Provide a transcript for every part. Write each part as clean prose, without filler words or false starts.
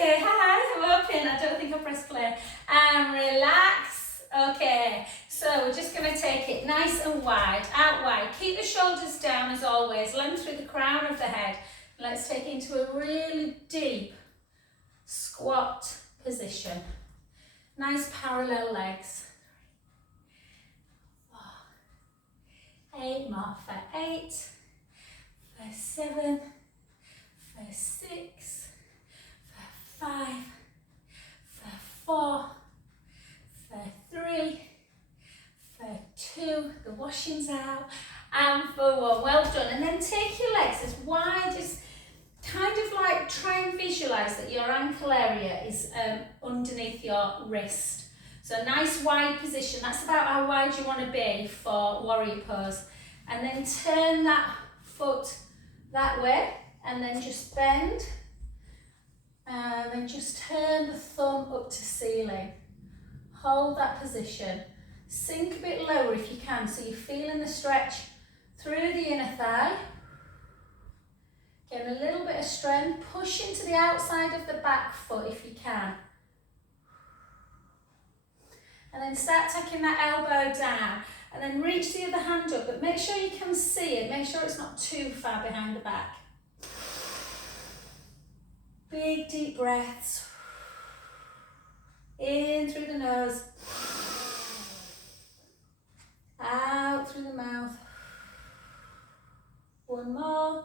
Okay, hi, I'm open. I don't think I'll press play. And relax. Okay, so we're just going to take it nice and wide, out wide. Keep the shoulders down as always, length through the crown of the head. Let's take it into a really deep squat position. Nice parallel legs. 8 more for 8, for 7, for 6, for 5, for 4, for 3, for 2, the washing's out, and for 1. Well done. And then take your legs as wide as, kind of like try and visualise that your ankle area is underneath your wrist. So a nice wide position, that's about how wide you want to be for warrior pose. And then turn that foot that way, and then just bend. And then just turn the thumb up to ceiling. Hold that position. Sink a bit lower if you can, so you're feeling the stretch through the inner thigh. Get a little bit of strength. Push into the outside of the back foot if you can. And then start taking that elbow down. And then reach the other hand up, but make sure you can see it. Make sure it's not too far behind the back. Big deep breaths. In through the nose. Out through the mouth. One more.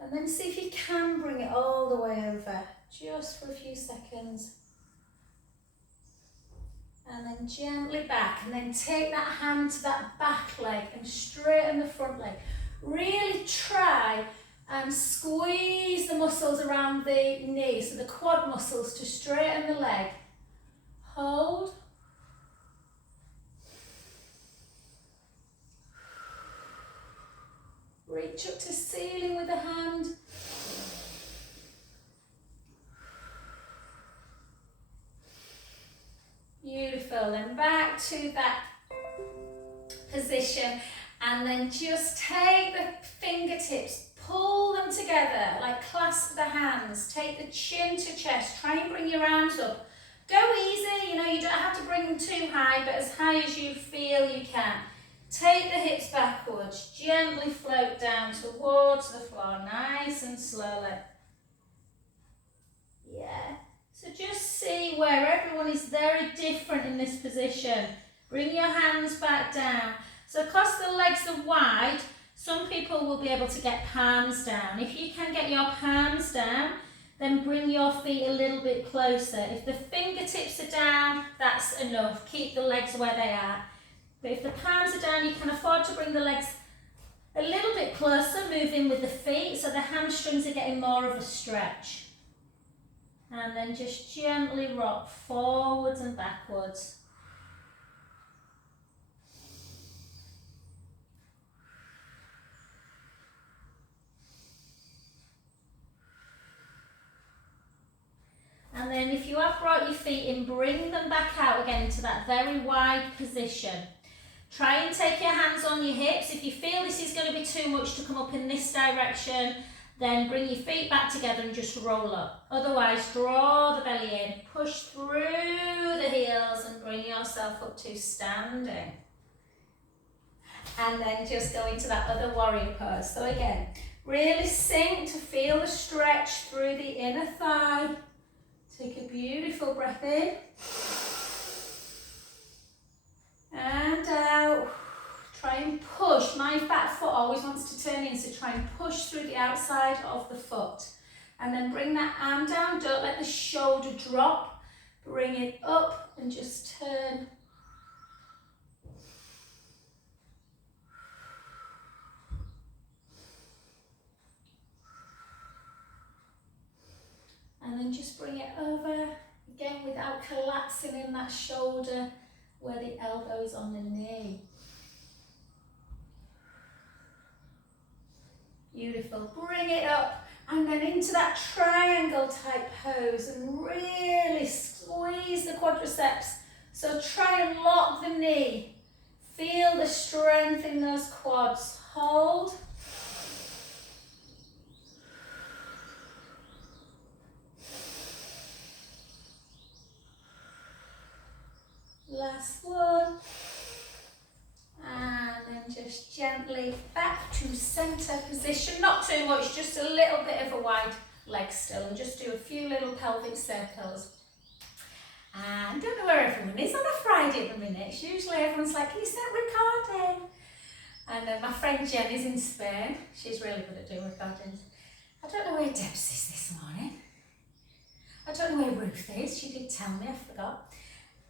And then see if you can bring it all the way over, just for a few seconds. And then gently back, and then take that hand to that back leg and straighten the front leg. Really try and squeeze the muscles around the knee, so the quad muscles, to straighten the leg. Hold. Reach up to ceiling with the hand. Beautiful, then back to that position, and then just take the fingertips, pull them together, like clasp the hands, take the chin to chest, try and bring your arms up. Go easy, you don't have to bring them too high, but as high as you feel you can. Take the hips backwards, gently float down towards the floor, nice and slowly. Yeah. So just see where everyone is very different in this position. Bring your hands back down. So because the legs are wide, some people will be able to get palms down. If you can get your palms down, then bring your feet a little bit closer. If the fingertips are down, that's enough. Keep the legs where they are. But if the palms are down, you can afford to bring the legs a little bit closer, move in with the feet, so the hamstrings are getting more of a stretch. And then just gently rock forwards and backwards. And then if you have brought your feet in, bring them back out again into that very wide position. Try and take your hands on your hips. If you feel this is going to be too much to come up in this direction, then bring your feet back together and just roll up. Otherwise, draw the belly in, push through the heels and bring yourself up to standing. And then just go into that other warrior pose. So again, really sink to feel the stretch through the inner thigh. Take a beautiful breath in. And out. Try and push. My back foot always wants to turn in, so try and push through the outside of the foot. And then bring that arm down. Don't let the shoulder drop. Bring it up and just turn. And then just bring it over. Again, without collapsing in that shoulder where the elbow is on the knee. Beautiful. Bring it up and then into that triangle type pose and really squeeze the quadriceps. So try and lock the knee. Feel the strength in those quads. Hold. Last one. And then just gently back to centre position. Not too much, just a little bit of a wide leg still. And just do a few little pelvic circles. And I don't know where everyone is on a Friday at the minute. It's usually everyone's like, can you start recording? And my friend Jen is in Spain. She's really good at doing recordings. I don't know where Debs is this morning. I don't know where Ruth is. She did tell me, I forgot.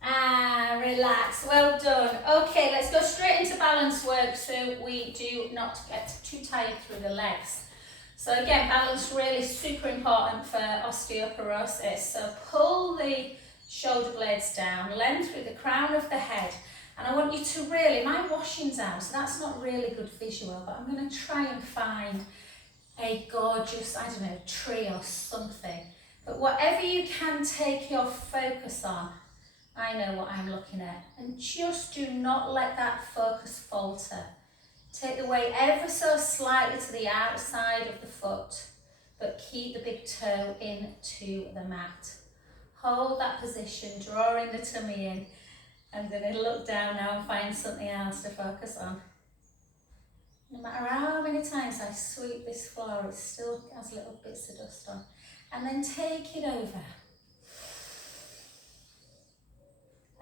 And relax, well done. Okay, let's go straight into balance work so we do not get too tired through the legs. So again, balance really super important for osteoporosis. So pull the shoulder blades down, length through the crown of the head. And I want you to really, my washing's out, so that's not really good visual, but I'm going to try and find a gorgeous, I don't know, tree or something. But whatever you can take your focus on, I know what I'm looking at. And just do not let that focus falter. Take the weight ever so slightly to the outside of the foot, but keep the big toe into the mat. Hold that position, drawing the tummy in. I'm going to look down now and find something else to focus on. No matter how many times I sweep this floor, it still has little bits of dust on. And then take it over.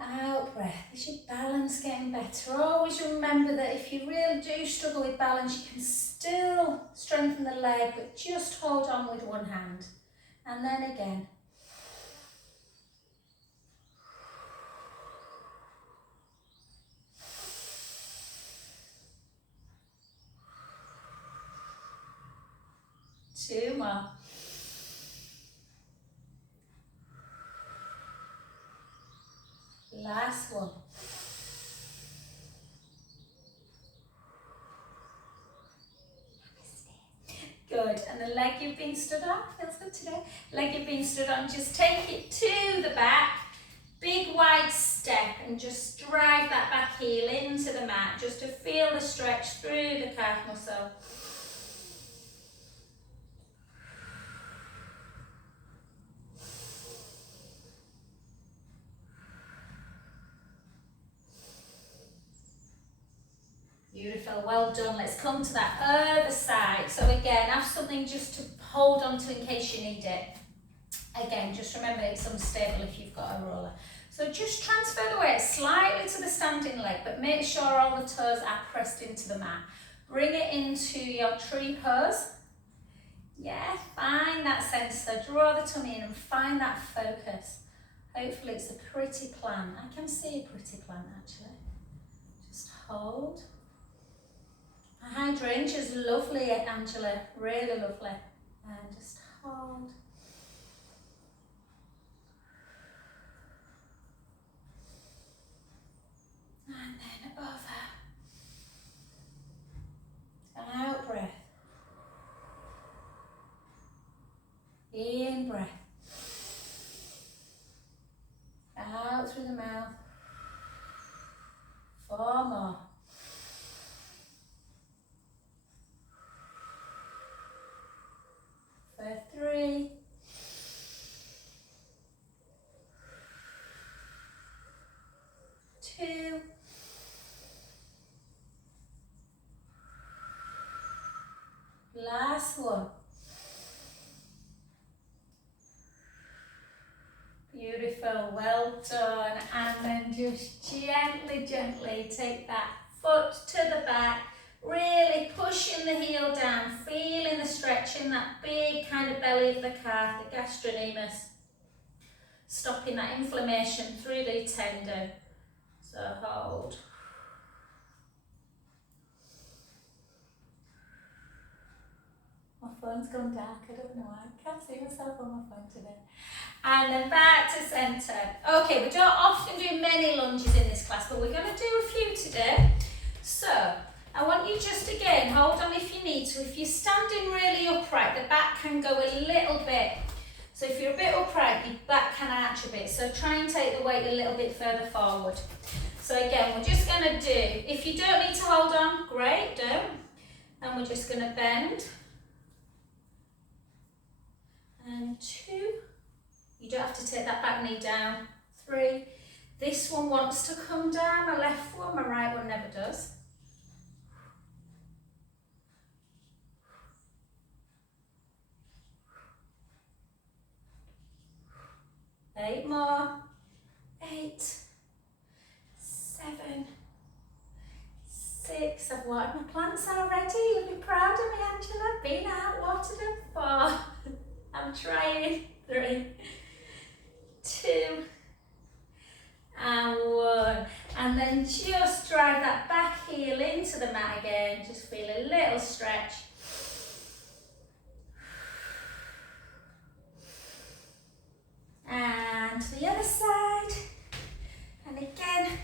Out breath. Is your balance getting better? Always remember that if you really do struggle with balance, you can still strengthen the leg, but just hold on with one hand. And then again. Two more. Last one. Good. And the leg you've been stood on, feels good today. Leg you've been stood on, just take it to the back. Big wide step and just drive that back heel into the mat just to feel the stretch through the calf muscle. Beautiful, well done. Let's come to that other side. So again, have something just to hold on to in case you need it. Again, just remember it's unstable if you've got a roller. So just transfer the weight slightly to the standing leg, but make sure all the toes are pressed into the mat. Bring it into your tree pose. Yeah, find that center, draw the tummy in and find that focus. Hopefully it's a pretty plant. I can see a pretty plant actually. Just hold. Hydrangea's lovely, Angela, really lovely. And just hold. And then over. Out breath. In breath. Out through the mouth. 4 more. For 3. 2. Last one. Beautiful, well done. And then just gently take that foot to the back, really pushing the heel down, feeling the stretch in that big kind of belly of the calf, the gastrocnemius, stopping that inflammation through the tendon. So hold. My phone's gone dark, I don't know why. I can't see myself on my phone today. And then back to centre. Okay, we don't often do many lunges in this class, but we're going to do a few today. So, I want you just again, hold on if you need to. If you're standing really upright, the back can go a little bit. So if you're a bit upright, your back can arch a bit. So try and take the weight a little bit further forward. So again, we're just going to do, if you don't need to hold on, great, don't. And we're just going to bend. And 2. You don't have to take that back knee down. 3. This one wants to come down, my left one, my right one never does. Eight more. 8, 7, 6. I've watered my plants already. You'll be proud of me, Angela. Been out, watered them. 4. I'm trying. 3, 2, and 1. And then just drive that back heel into the mat again. Just feel a little stretch. And to the other side. And again,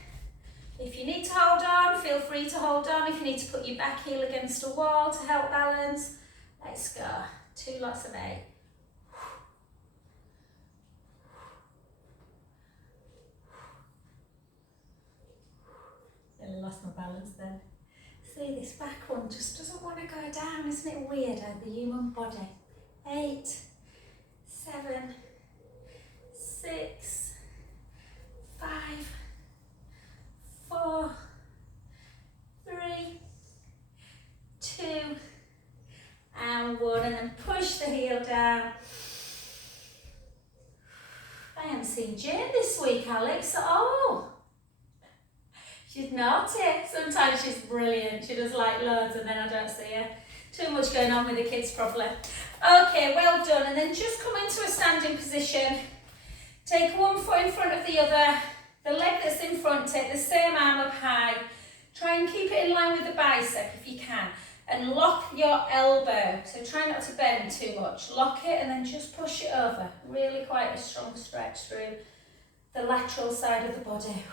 if you need to hold on, feel free to hold on. If you need to put your back heel against a wall to help balance, let's go. 2 lots of 8. Nearly lost my balance there. See, this back one just doesn't want to go down. Isn't it weird how the human body? 8, 7, 6, 5, 4, 3, 2, and 1. And then push the heel down. I haven't seen Jane this week, Alex, at all. She's naughty. Sometimes she's brilliant. She does like loads and then I don't see her. Too much going on with the kids probably. Okay, well done. And then just come into a standing position. Take one foot in front of the other. The leg that's in front, take the same arm up high. Try and keep it in line with the bicep if you can. And lock your elbow. So try not to bend too much. Lock it and then just push it over. Really quite a strong stretch through the lateral side of the body.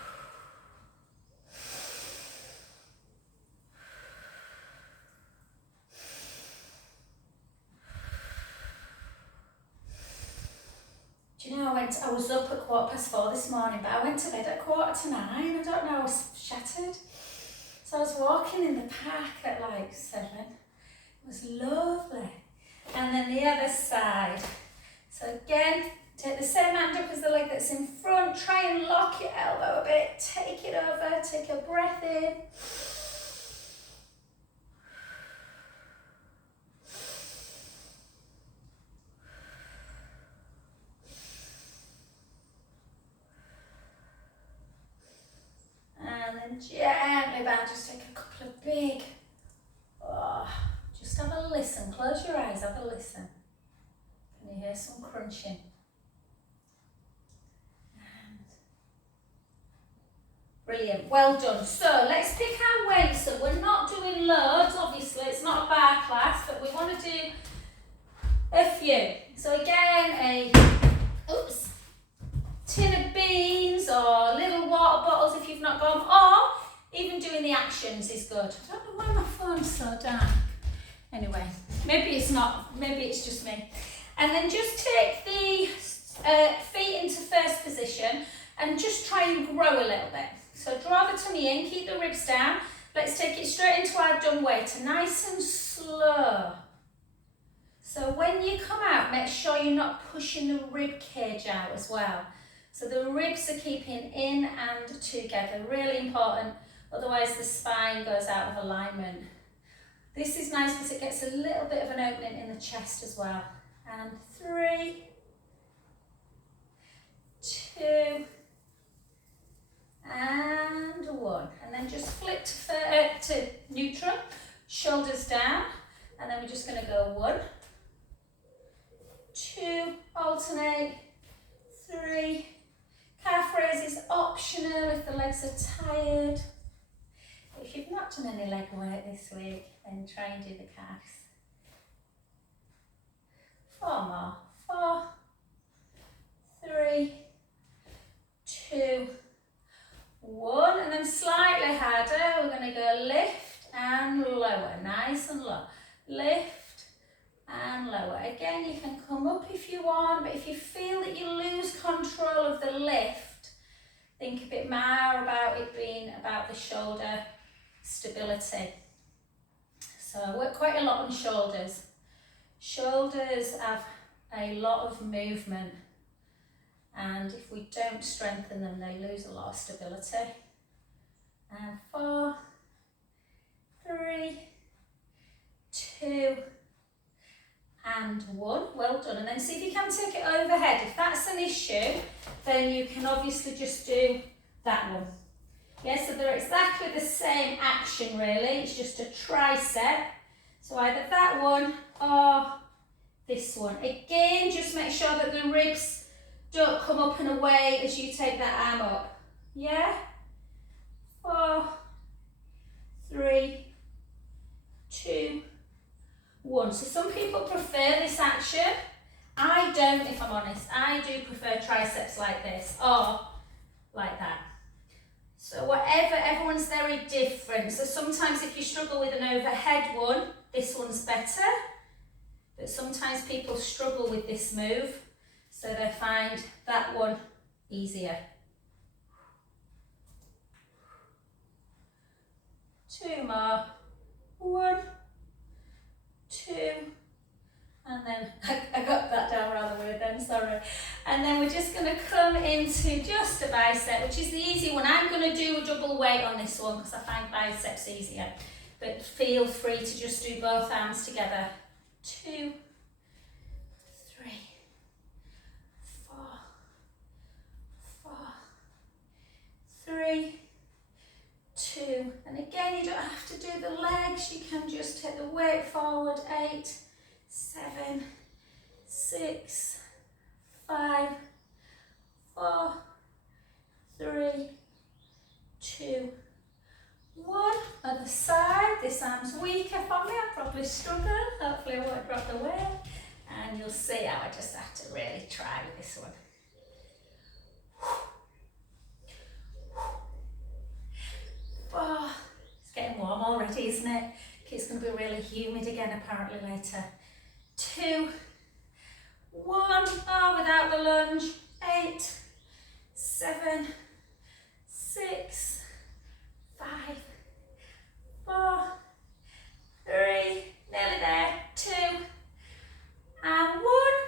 Do you know, I was up at 4:15 this morning, but I went to bed at 8:45. I don't know, I was shattered. So I was walking in the park at like 7. It was lovely. And then the other side. So again, take the same hand up as the leg that's in front. Try and lock your elbow a bit. Take it over, take a breath in. And then gently back, just take a couple of big, just have a listen, close your eyes, have a listen. Can you hear some crunching? And brilliant, well done. So let's pick our weights. So we're not doing loads, obviously, it's not a bar class, but we want to do a few. So again, a tin of beans or little water bottles if you've not got them, or even doing the actions is good. I don't know why my phone's so dark. Anyway, maybe it's not, maybe it's just me. And then just take the feet into first position and just try and grow a little bit. So draw the tummy in, keep the ribs down. Let's take it straight into our dumb waiter, nice and slow. So when you come out, make sure you're not pushing the rib cage out as well. So the ribs are keeping in and together, really important, otherwise the spine goes out of alignment. This is nice because it gets a little bit of an opening in the chest as well. And 3, 2, and 1. And then just flip to neutral, shoulders down, and then we're just going to go 1, 2, alternate, 3, calf raise is optional if the legs are tired. If you've not done any leg work this week, then try and do the calves. 4 more. 4, 3, 2, 1. And then slightly harder. We're going to go lift and lower. Nice and low. Lift and lower. Again, you can come up if you want, but if you feel that you lose control of the lift, think a bit more about it being about the shoulder stability. So I work quite a lot on shoulders. Shoulders have a lot of movement And if we don't strengthen them, they lose a lot of stability. And 4, 3, 2, and 1. Well done. And then see if you can take it overhead. If that's an issue, then you can obviously just do that one. Yeah, so they're exactly the same action really. It's just a tricep. So either that one or this one. Again, just make sure that the ribs don't come up and away as you take that arm up. Yeah? 4, 3, 2, 1. So some people prefer this action. I don't, if I'm honest. I do prefer triceps like this or like that. So whatever, everyone's very different. So sometimes if you struggle with an overhead one, this one's better. But sometimes people struggle with this move, so they find that one easier. 2 more. 1, 2, and then I got that down rather weird then, sorry. And then we're just going to come into just a bicep, which is the easy one. I'm going to do a double weight on this one because I find biceps easier. But feel free to just do both arms together. 2, 3, 4, 4, 3, 2, and again you don't have to do the legs, you can just take the weight forward. 8, 7, 6, 5, 4, 3, 2, 1. Other side. This arm's weaker for me, I'll probably struggle. Hopefully I won't drop the weight. And you'll see how I just have to really try with this one. Oh, it's getting warm already, isn't it? It's going to be really humid again apparently later. 2, 1, oh, without the lunge. 8, 7, 6, 5, 4, 3, nearly there. 2, and 1.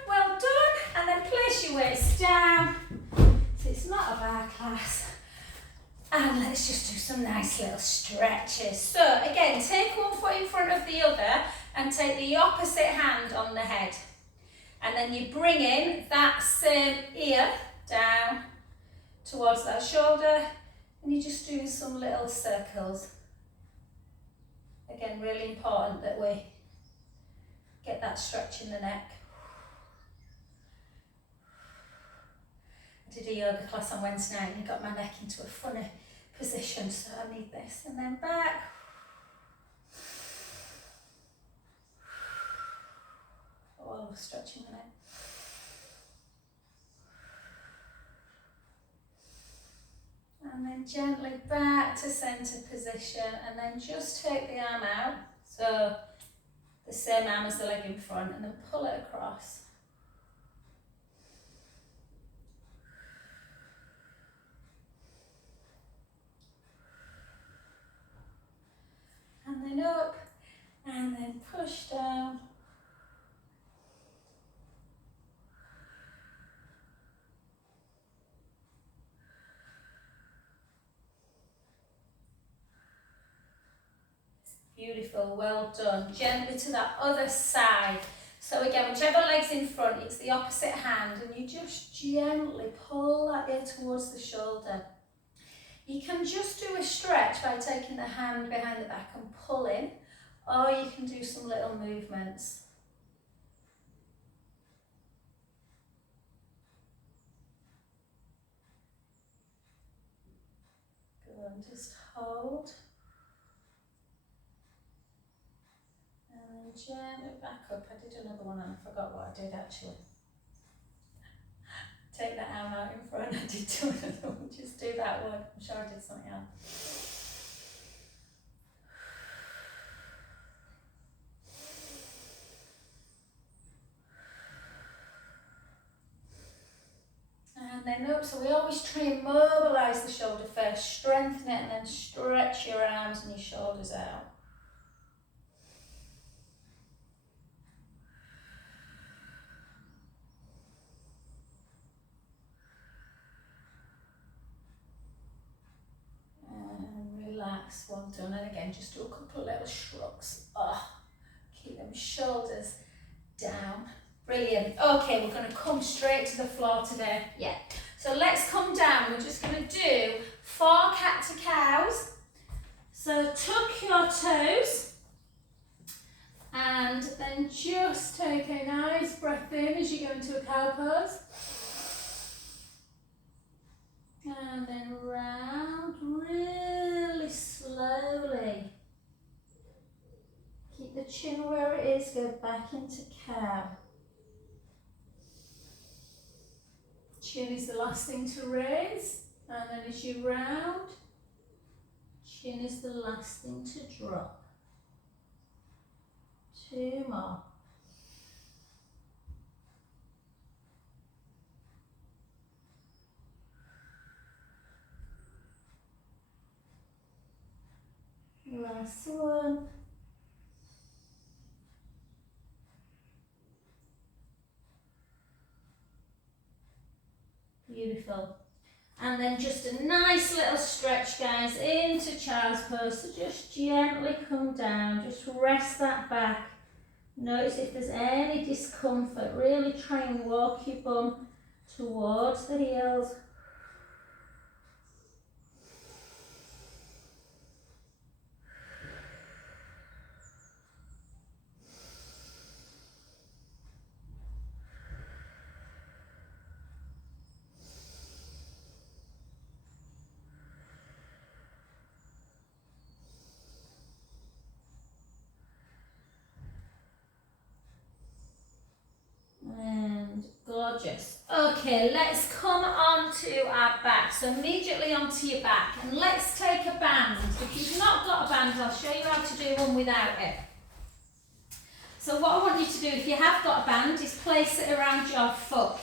Well done. And then place your weights down. So it's not a bar class. And let's just do some nice little stretches. So again, take one foot in front of the other and take the opposite hand on the head. And then you bring in that same ear down towards that shoulder, and you're just doing some little circles. Again, really important that we get that stretch in the neck. I did a yoga class on Wednesday night and it got my neck into a funny position, so I need this. And then back. Oh, stretching the neck. And then gently back to centre position, and then just take the arm out. So the same arm as the leg in front, and then pull it across. And then up, and then push down. Beautiful, well done. Gently to that other side. So again, whichever leg's in front, it's the opposite hand, and you just gently pull that ear towards the shoulder. You can just do a stretch by taking the hand behind the back and pulling, or you can do some little movements. Go and just hold. And then gently back up. I did another one and I forgot what I did actually. Take that arm out in front. I did do another one. Just do that one. I'm sure I did something else. And then up. So we always try and mobilise the shoulder first. Strengthen it and then stretch your arms and your shoulders out. done. And again, just do a couple of little shrugs. Oh, keep them shoulders down. Brilliant. Okay, we're going to come straight to the floor today. Yeah. So let's come down. We're just going to do 4 cat-to-cows. So tuck your toes and then just take a nice breath in as you go into a cow pose. And then round really slowly. Keep the chin where it is, go back into cow. Chin is the last thing to raise, and then as you round, chin is the last thing to drop. 2 more. Last one. Beautiful. And then just a nice little stretch, guys, into child's pose. So just gently come down, just rest that back. Notice if there's any discomfort, really try and walk your bum towards the heels. And gorgeous. Okay, let's come on to our back. So immediately onto your back, and let's take a band. If you've not got a band, I'll show you how to do one without it. So what I want you to do, if you have got a band, is place it around your foot.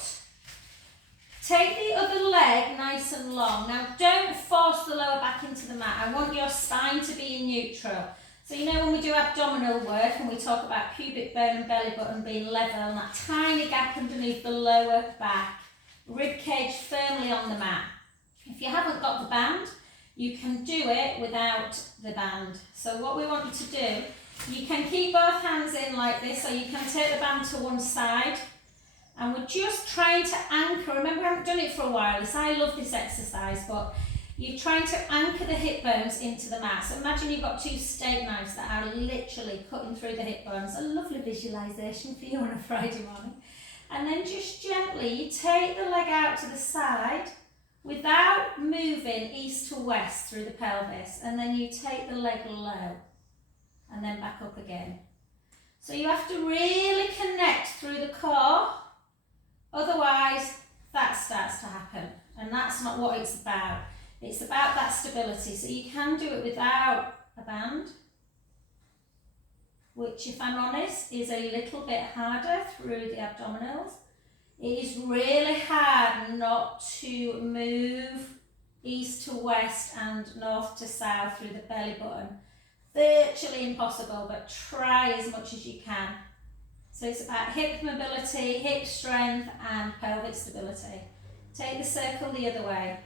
Take the other leg nice and long. Now don't force the lower back into the mat. I want your spine to be in neutral. So you know when we do abdominal work and we talk about pubic bone and belly button being level and that tiny gap underneath the lower back, rib cage firmly on the mat. If you haven't got the band, you can do it without the band. So what we want you to do, you can keep both hands in like this, or you can take the band to one side. And we're just trying to anchor. Remember, I haven't done it for a while. I love this exercise, but you're trying to anchor the hip bones into the mat. So imagine you've got 2 steak knives that are literally cutting through the hip bones. A lovely visualisation for you on a Friday morning. And then just gently, you take the leg out to the side without moving east to west through the pelvis. And then you take the leg low and then back up again. So you have to really connect through the core. Otherwise, that starts to happen. And that's not what it's about. It's about that stability. So you can do it without a band, which, if I'm honest, is a little bit harder through the abdominals. It is really hard not to move east to west and north to south through the belly button. Virtually impossible, but try as much as you can. So it's about hip mobility, hip strength and pelvic stability. Take the circle the other way.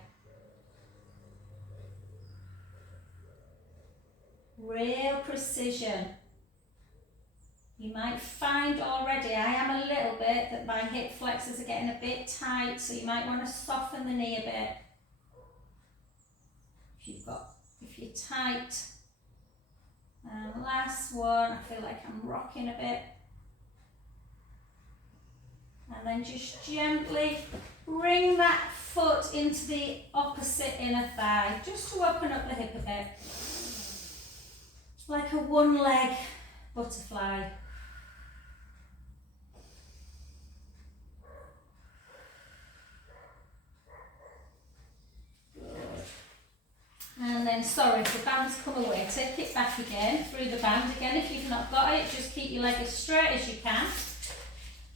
Real precision. You might find already, I am a little bit, that my hip flexors are getting a bit tight, so you might want to soften the knee a bit. If you're tight. And last one, I feel like I'm rocking a bit. And then just gently bring that foot into the opposite inner thigh, just to open up the hip a bit. Like a one-leg butterfly. And then, sorry, if the band's come away, take it back again, through the band again. If you've not got it, just keep your leg as straight as you can.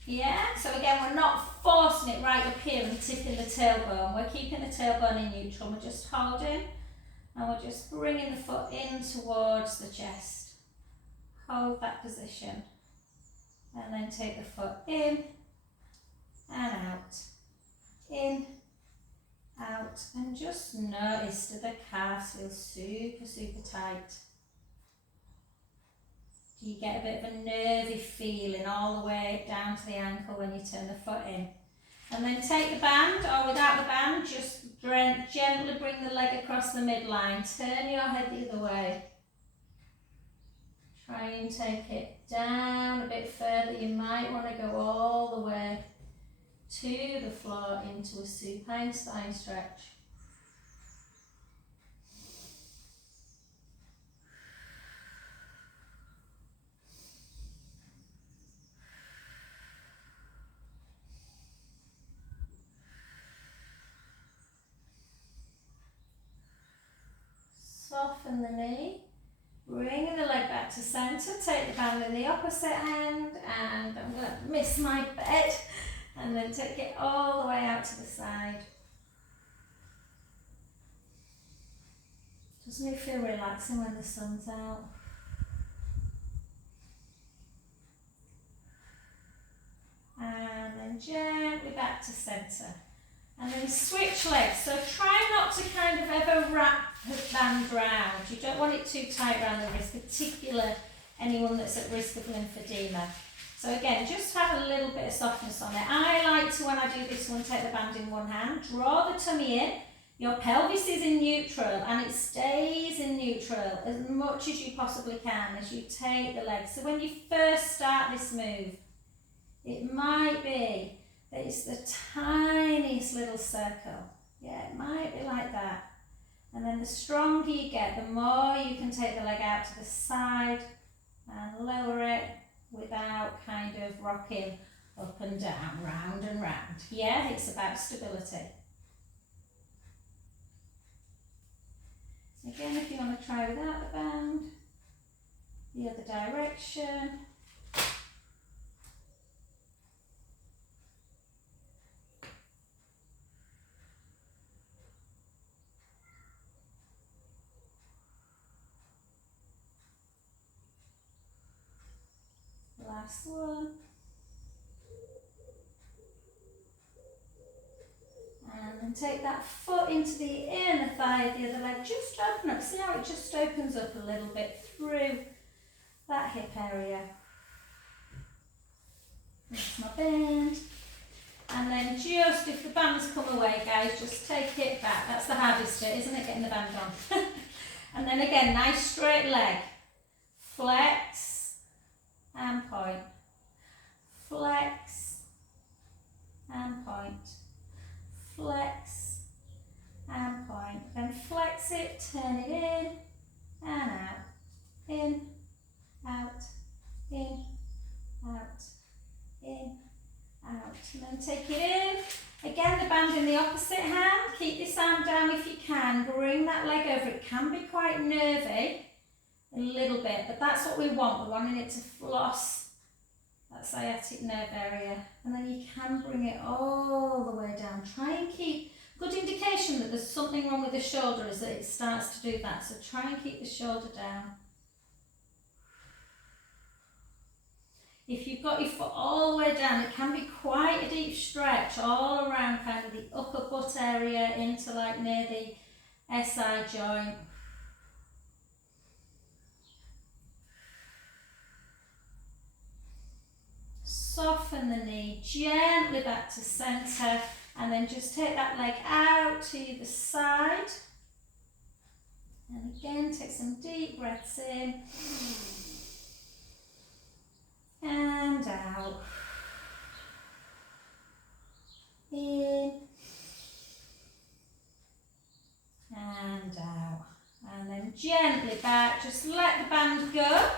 Yeah, so again, we're not forcing it right up here and tipping the tailbone. We're keeping the tailbone in neutral. We're just holding, and we're just bringing the foot in towards the chest. Hold that position. And then take the foot in and out. In, out. out, and just notice that the calves feel super, super tight. Do you get a bit of a nervy feeling all the way down to the ankle when you turn the foot in? And then take the band, or without the band, just gently bring the leg across the midline. Turn your head the other way. Try and take it down a bit further. You might want to go all the way to the floor into a supine spine stretch. Soften the knee, bringing the leg back to centre, take the band in the opposite hand, and I'm going to miss my bed, and then take it all the way out to the side. Doesn't it feel relaxing when the sun's out? And then gently back to centre. And then switch legs. So try not to kind of ever wrap the band round. You don't want it too tight around the wrist, particularly anyone that's at risk of lymphedema. So again, just have a little bit of softness on it. I like to, when I do this one, take the band in one hand, draw the tummy in. Your pelvis is in neutral and it stays in neutral as much as you possibly can as you take the legs. So when you first start this move, it might be that it's the tiniest little circle. Yeah, it might be like that. And then the stronger you get, the more you can take the leg out to the side and lower it without kind of rocking up and down, round and round. Yeah, it's about stability. Again, if you want to try without the band, the other direction. Last one. And then take that foot into the inner thigh of the other leg. Just open up. See how it just opens up a little bit through that hip area. That's my bend. And then just, if the band's come away, guys, just take it back. That's the hardest bit, isn't it? Getting the band on. And then again, nice straight leg. Flex and point. Flex and point. Flex and point. Then flex it, turn it in and out. In, out, in, out, in, out. And then take it in. Again, the band in the opposite hand. Keep this arm down if you can. Bring that leg over. It can be quite nervy, a little bit, but that's what we want. We're wanting it to floss that sciatic nerve area. And then you can bring it all the way down. Try and keep, good indication that there's something wrong with the shoulder is that it starts to do that. So try and keep the shoulder down. If you've got your foot all the way down, it can be quite a deep stretch all around kind of the upper butt area into like near the SI joint. Soften the knee gently back to centre and then just take that leg out to the side. And again, take some deep breaths in. And out. In. And out. And then gently back, just let the band go.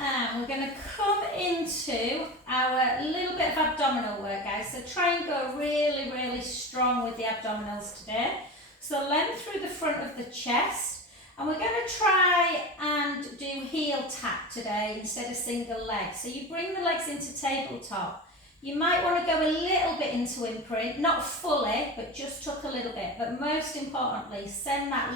And we're going to come into our little bit of abdominal work, guys. So try and go really, really strong with the abdominals today. So length through the front of the chest. And we're going to try and do heel tap today instead of single leg. So you bring the legs into tabletop. You might want to go a little bit into imprint, not fully, but just tuck a little bit. But most importantly, send that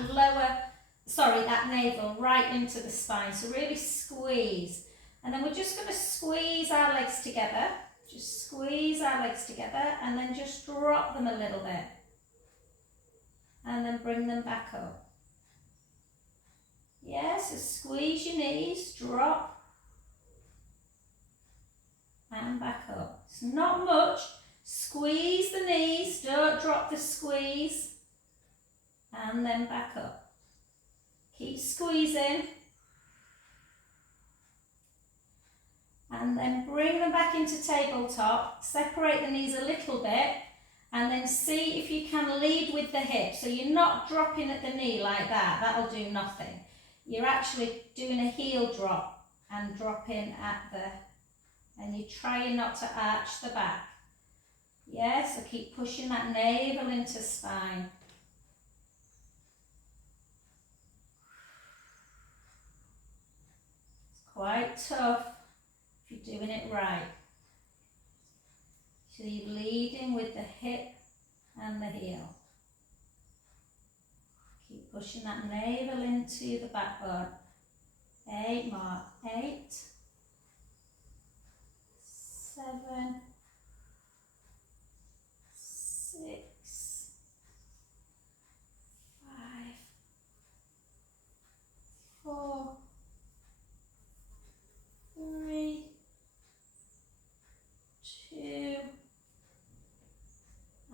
that navel right into the spine. So really squeeze. And then we're just going to squeeze our legs together. Just squeeze our legs together and then just drop them a little bit. and then bring them back up. Yes, so squeeze your knees, drop, and back up. It's not much. Squeeze the knees, don't drop the squeeze, and then back up. Keep squeezing. And then bring them back into tabletop, separate the knees a little bit, and then see if you can lead with the hip. So you're not dropping at the knee like that, that'll do nothing. You're actually doing a heel drop and dropping at the, and you're trying not to arch the back. Yeah, so keep pushing that navel into spine. It's quite tough if you're doing it right. So you're leading with the hip and the heel. Keep pushing that navel into the backbone. 8 more. 8, 7, 6, 5, 4, 3, 2,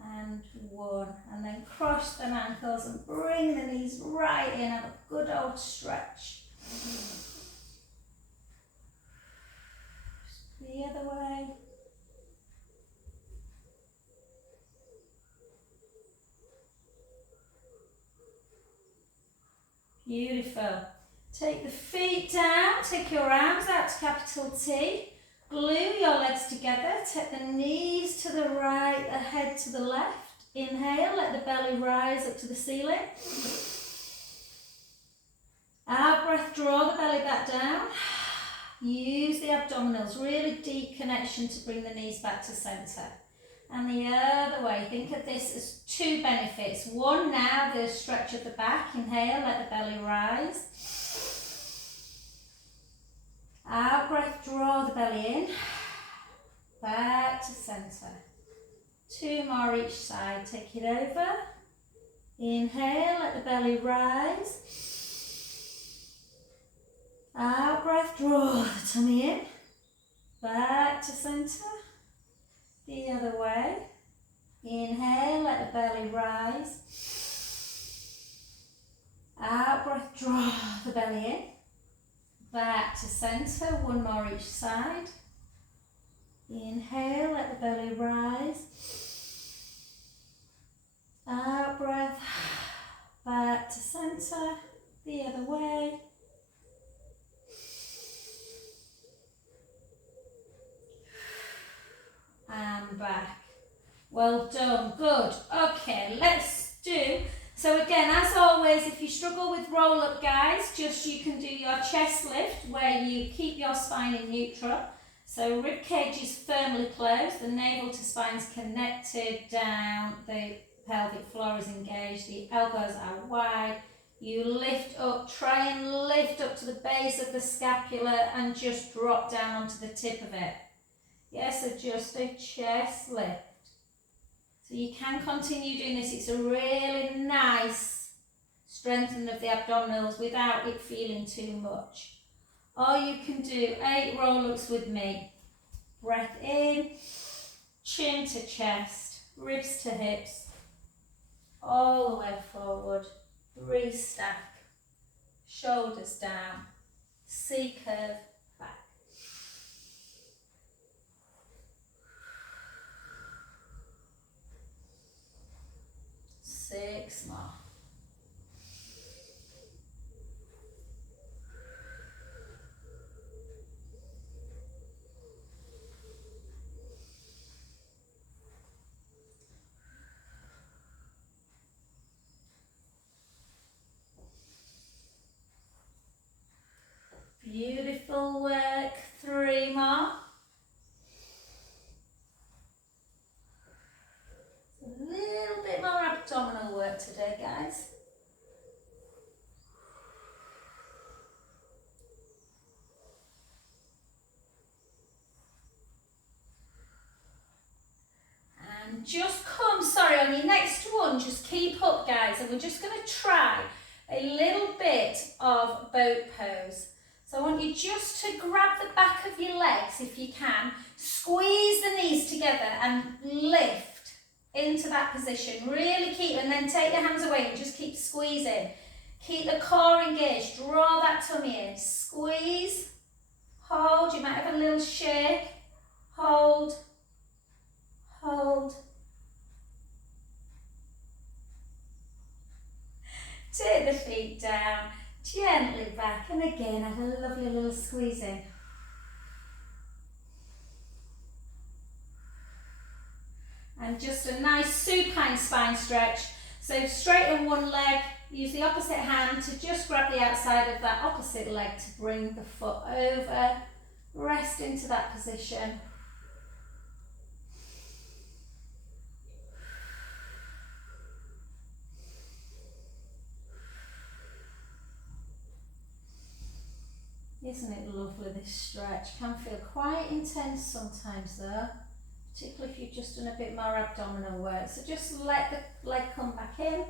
and 1. And then cross them ankles and bring the knees right in. Have a good old stretch. The other way. Beautiful. Take the feet down, take your arms out to capital T. Glue your legs together, take the knees to the right, the head to the left. Inhale, let the belly rise up to the ceiling. Out breath, draw the belly back down. Use the abdominals, really deep connection to bring the knees back to centre. And the other way, think of this as 2 benefits. One now, the stretch of the back. Inhale, let the belly rise. Out breath, draw the belly in. Back to centre. 2 more each side, take it over. Inhale, let the belly rise. Out breath, draw the tummy in. Back to centre. The other way. Inhale, let the belly rise. Out breath, draw the belly in. Back to centre, 1 more each side. Inhale, let the belly rise. Out breath, back to centre, the other way. And back. Well done, good. Okay, let's do, so again, as always, if you struggle with roll up, guys, just you can do your chest lift where you keep your spine in neutral. So rib cage is firmly closed, the navel to spine is connected down, the pelvic floor is engaged, the elbows are wide. You lift up, try and lift up to the base of the scapula and just drop down onto the tip of it. Yes, so just a chest lift. So you can continue doing this. It's a really nice strengthening of the abdominals without it feeling too much. Or you can do 8 roll-ups with me. Breath in, chin to chest, ribs to hips, all the way forward. 3 stack, shoulders down, C curve, back. 6 more. Beautiful work. 3 more. A little bit more abdominal work today, guys. And just come, sorry, on your next one, fun. Just keep up, guys. And we're just going to try a little bit of boat pose. So I want you just to grab the back of your legs if you can. Squeeze the knees together and lift into that position. Really keep, and then take your hands away and just keep squeezing. Keep the core engaged. Draw that tummy in. Squeeze. Hold. You might have a little shake. Hold. Hold. Take the feet down, gently back, and again have a lovely little squeeze in. And just a nice supine spine stretch. So straighten one leg, use the opposite hand to just grab the outside of that opposite leg to bring the foot over. Rest into that position. Isn't it lovely, this stretch? Can feel quite intense sometimes though, particularly if you've just done a bit more abdominal work. So just let the leg come back in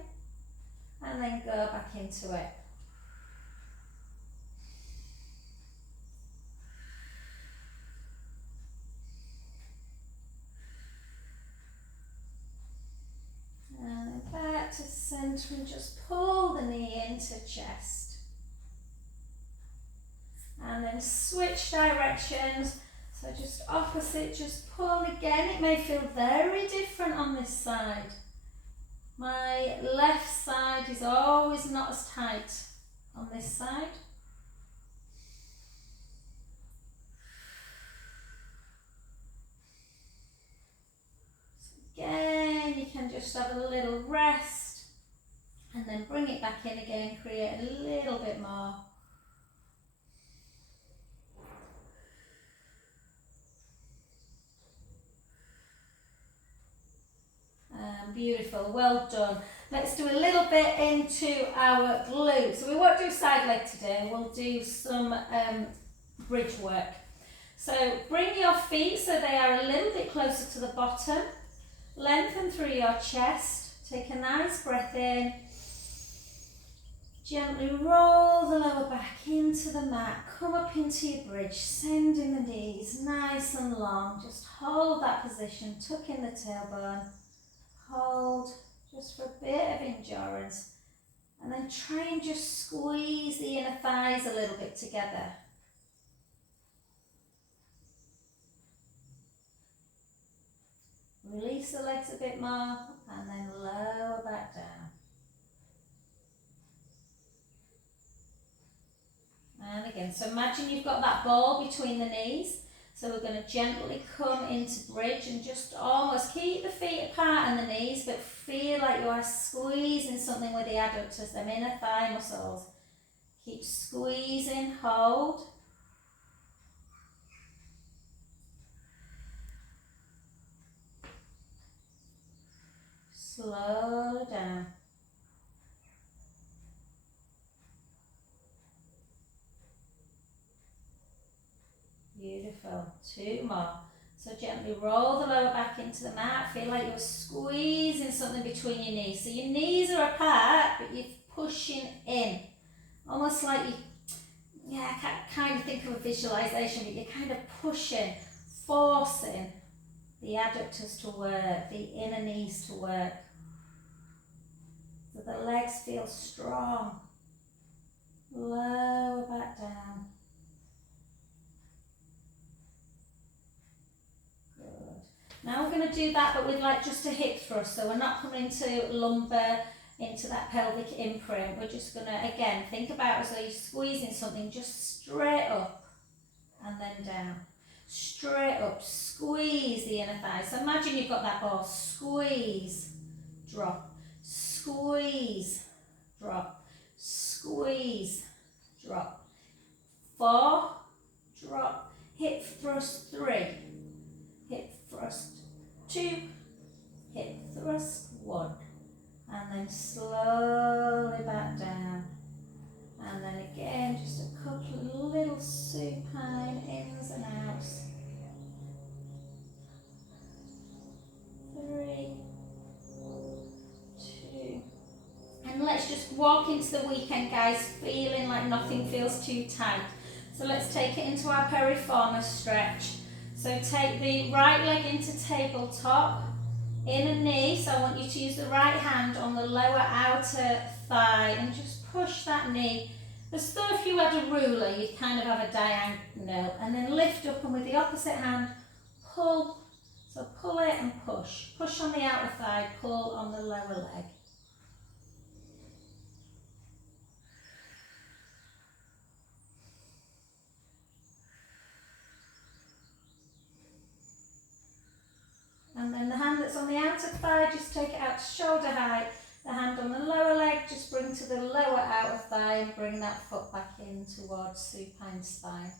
and then go back into it. And then back to centre and just pull the knee into chest. And then switch directions, so just opposite, just pull again. It may feel very different on this side. My left side is always not as tight on this side. So again, you can just have a little rest and then bring it back in again, create a little bit more. Beautiful, well done. Let's do a little bit into our glutes. So we won't do side leg today, we'll do some bridge work. So bring your feet so they are a little bit closer to the bottom. Lengthen through your chest. Take a nice breath in. Gently roll the lower back into the mat. Come up into your bridge, sending the knees nice and long. Just hold that position, tuck in the tailbone. Hold just for a bit of endurance, and then try and just squeeze the inner thighs a little bit together. Release the legs a bit more and then lower back down. And again, so imagine you've got that ball between the knees. So we're going to gently come into bridge and just almost keep the feet apart and the knees, but feel like you are squeezing something with the adductors, them inner thigh muscles. Keep squeezing, hold. Slow down. Beautiful. Two more. So gently roll the lower back into the mat. Feel like you're squeezing something between your knees. So your knees are apart, but you're pushing in. Almost like I can't kind of think of a visualization, but you're kind of pushing, forcing the adductors to work, the inner knees to work. So the legs feel strong. Lower back down. Now we're going to do that, but with like just a hip thrust, so we're not coming into lumbar, into that pelvic imprint. We're just going to, again, think about as though you're squeezing something just straight up and then down. Straight up, squeeze the inner thigh. So imagine you've got that ball, squeeze, drop, squeeze, drop, squeeze, drop. 4, drop, hip thrust, 3. Hip thrust 2, hip thrust 1, and then slowly back down, and then again just a couple of little supine ins and outs. 3, 2, walk into the weekend, guys, feeling like nothing feels too tight. So let's take it into our piriformis stretch. So take the right leg into tabletop, inner knee, so I want you to use the right hand on the lower outer thigh and just push that knee. As though if you had a ruler, you'd kind of have a diagonal, and then lift up, and with the opposite hand, pull. So pull it and push. Push on the outer thigh, pull on the lower leg. And then the hand that's on the outer thigh, just take it out to shoulder height. The hand on the lower leg, just bring to the lower outer thigh and bring that foot back in towards supine spine.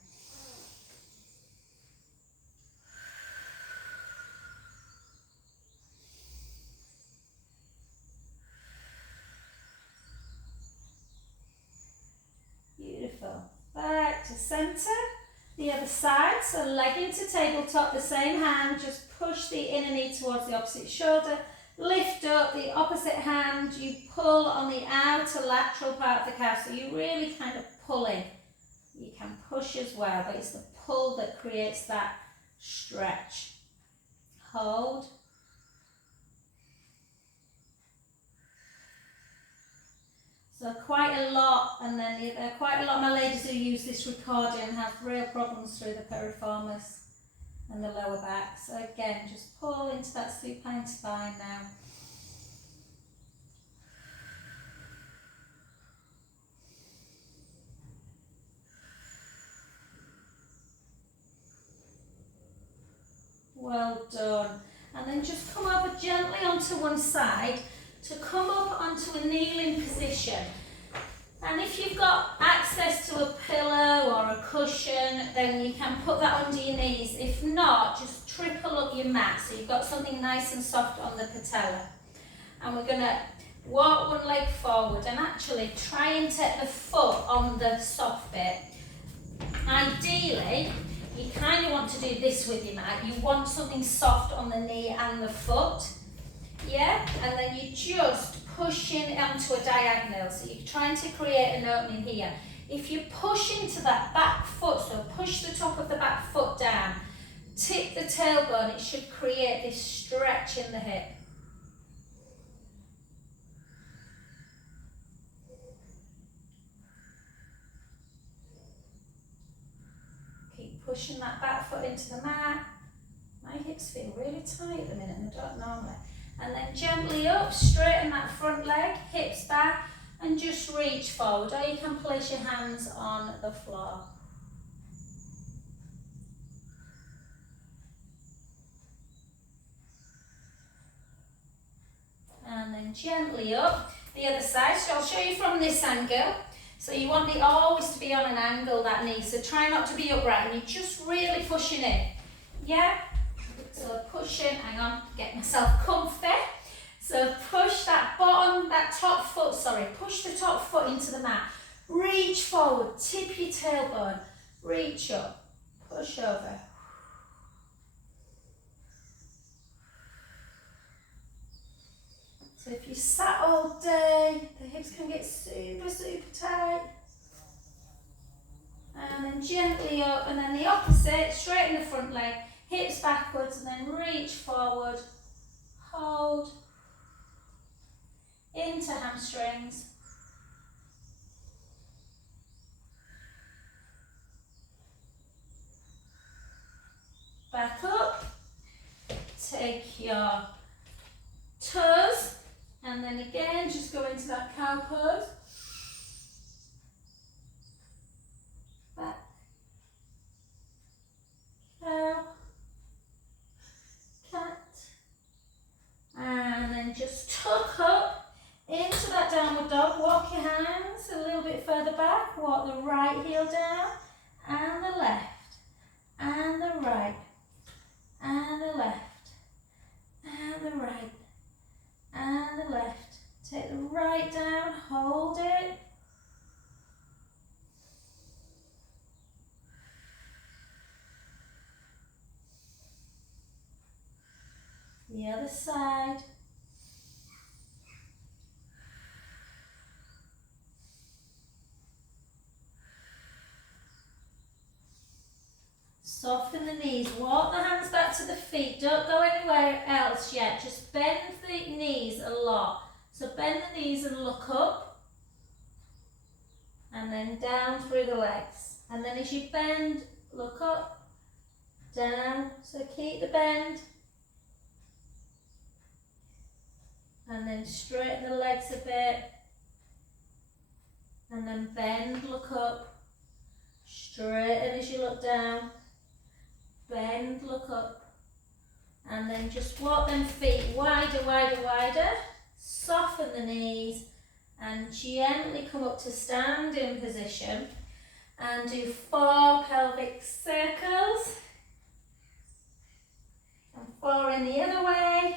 Beautiful. Back to centre. The other side, so leg into tabletop, the same hand, just push the inner knee towards the opposite shoulder, lift up the opposite hand, you pull on the outer lateral part of the calf, so you're really kind of pulling. You can push as well, but it's the pull that creates that stretch. Hold. So quite a lot, and then quite a lot of my ladies who use this recording have real problems through the piriformis and the lower back. So again, just pull into that supine spine now. Well done. And then just come over gently onto one side to come up onto a kneeling position. And if you've got access to a pillow or a cushion, then you can put that under your knees. If not, just triple up your mat so you've got something nice and soft on the patella. And we're going to walk one leg forward and actually try and take the foot on the soft bit. Ideally, you kind of want to do this with your mat. You want something soft on the knee and the foot. Yeah? And then you just push in onto a diagonal. So you're trying to create an opening here. If you push into that back foot, so push the top of the back foot down, tip the tailbone, it should create this stretch in the hip. Keep pushing that back foot into the mat. My hips feel really tight at the minute and I don't normally. And then gently up, straighten that front leg, hips back, and just reach forward. Or you can place your hands on the floor. And then gently up, the other side. So I'll show you from this angle. So you want it always to be on an angle, that knee. So try not to be upright, and you're just really pushing in. Yeah? So push in, hang on, get myself comfy. So push that push the top foot into the mat. Reach forward, tip your tailbone, reach up, push over. So if you sat all day, the hips can get super, super tight. And then gently up, and then the opposite, straighten the front leg, hips backwards, and then reach forward, hold, into hamstrings. Back up, take your toes, and then again, just go into that cow pose. Back, cow, cat, and then just tuck up into that downward dog. Walk your hands a little bit further back, walk the right heel down, and the left, and the right, and the left, and the right, and the left. Take the right down, hold it. The other side. Soften the knees, walk the hands back to the feet, don't go anywhere else yet, just bend the knees a lot. So bend the knees and look up, and then down through the legs. And then as you bend, look up, down, so keep the bend. And then straighten the legs a bit, and then bend, look up, straighten as you look down, bend, look up, and then just walk them feet wider, wider, wider, soften the knees, and gently come up to standing position, and do 4 pelvic circles, and 4 in the other way.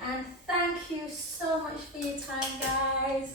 And thank you so much for your time, guys.